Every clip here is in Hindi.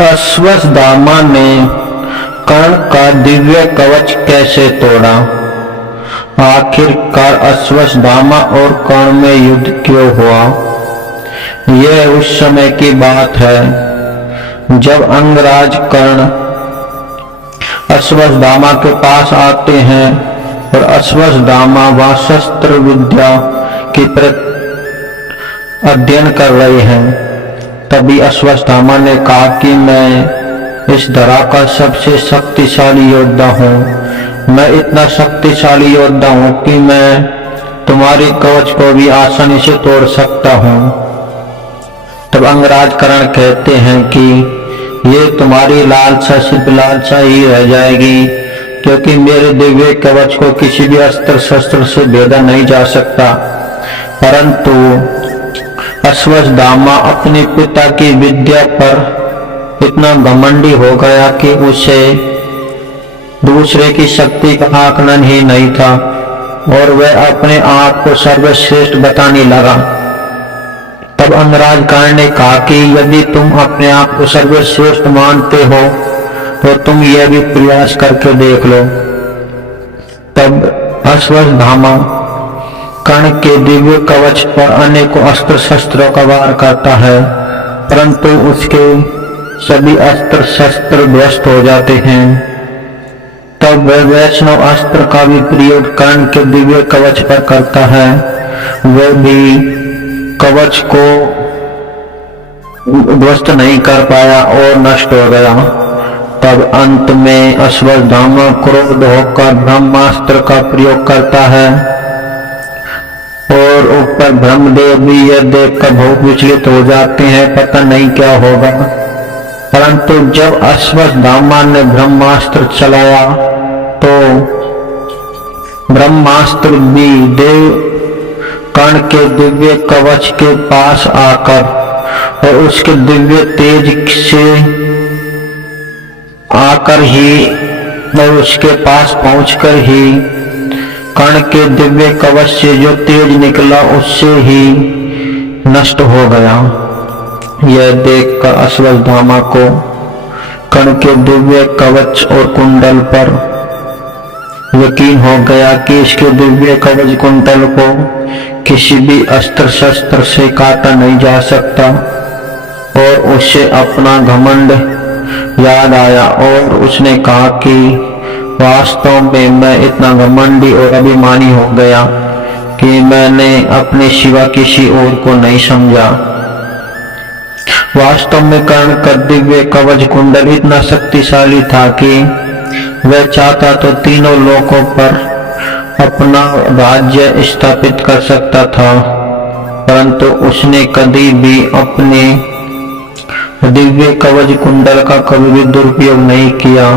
अश्वत्थामा ने कर्ण का दिव्य कवच कैसे तोड़ा? आखिरकार अश्वत्थामा और कर्ण में युद्ध क्यों हुआ? यह उस समय की बात है जब अंगराज कर्ण अश्वत्थामा के पास आते हैं और अश्वत्थामा वह शस्त्र विद्या की अध्ययन कर रहे हैं। तभी अश्वत्थामा ने कहा कि मैं इस धरा का सबसे शक्तिशाली योद्धा हूँ। मैं इतना शक्तिशाली योद्धा हूँ कि मैं तुम्हारे कवच को भी आसानी से तोड़ सकता हूँ। तब अंगराज कर्ण कहते हैं कि ये तुम्हारी लालसा सिर्फ लालसा ही रह जाएगी, क्योंकि मेरे दिव्य कवच को किसी भी अस्त्र शस्त्र से भेदा नहीं जा सकता। परंतु अश्वत्थामा अपने पिता की विद्या पर इतना घमंडी हो गया कि उसे दूसरे की शक्ति का आकलन ही नहीं था और वह अपने आप को सर्वश्रेष्ठ बताने लगा। तब अंगराज कर्ण ने कहा कि यदि तुम अपने आप को सर्वश्रेष्ठ मानते हो तो तुम यह भी प्रयास करके देख लो। तब अश्वत्थामा कर्ण के दिव्य कवच पर अनेकों अस्त्र शस्त्रों का वार करता है, परंतु उसके सभी अस्त्र शस्त्र ध्वस्त हो जाते हैं। तब वह वैष्णव अस्त्र का भी प्रयोग कर्ण के दिव्य कवच पर करता है। वह भी कवच को ध्वस्त नहीं कर पाया और नष्ट हो गया। तब अंत में अश्वत्थामा क्रोध होकर ब्रह्मास्त्र का प्रयोग करता है और ऊपर ब्रह्मदेव भी यह देखकर बहुत विचलित हो जाते हैं, पता नहीं क्या होगा। परंतु जब अश्वत्थामा ने ब्रह्मास्त्र चलाया तो ब्रह्मास्त्र भी देव कर्ण के दिव्य कवच के पास आकर और उसके दिव्य तेज से आकर ही और उसके पास पहुंचकर ही कर्ण के दिव्य कवच से जो तेज निकला उससे ही नष्ट हो गया। यह देखकर अश्वत्थामा को कर्ण के दिव्य कवच और कुंडल पर यकीन हो गया कि इसके दिव्य कवच कुंडल को किसी भी अस्त्र शस्त्र से काटा नहीं जा सकता और उसे अपना घमंड याद आया और उसने कहा कि वास्तव में मैं इतना घमंडी और अभिमानी हो गया कि मैंने अपने सिवा किसी और को नहीं समझा। वास्तव में कर्ण का दिव्य कवच कुंडल इतना शक्तिशाली था कि वह चाहता तो तीनों लोकों पर अपना राज्य स्थापित कर सकता था, परंतु उसने कभी भी अपने दिव्य कवच कुंडल का कभी भी दुरुपयोग नहीं किया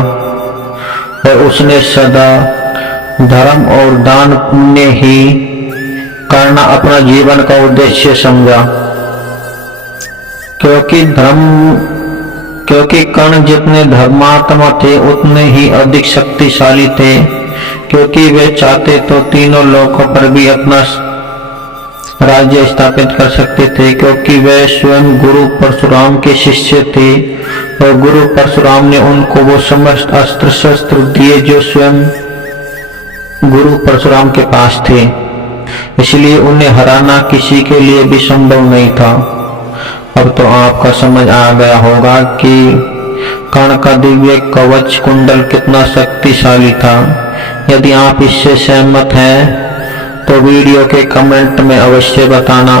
और उसने सदा धर्म और दान पुण्य ही करना अपना जीवन का उद्देश्य समझा। क्योंकि कर्ण जितने धर्मात्मा थे उतने ही अधिक शक्तिशाली थे, क्योंकि वे चाहते तो तीनों लोकों पर भी अपना राज्य स्थापित कर सकते थे, क्योंकि वे स्वयं गुरु परशुराम के शिष्य थे और गुरु परशुराम ने उनको वो समस्त अस्त्र शस्त्र दिए जो स्वयं गुरु परशुराम के पास थे। इसलिए उन्हें हराना किसी के लिए भी संभव नहीं था। अब तो आपका समझ आ गया होगा कि कर्ण का दिव्य कवच कुंडल कितना शक्तिशाली था। यदि आप इससे सहमत हैं तो वीडियो के कमेंट में अवश्य बताना।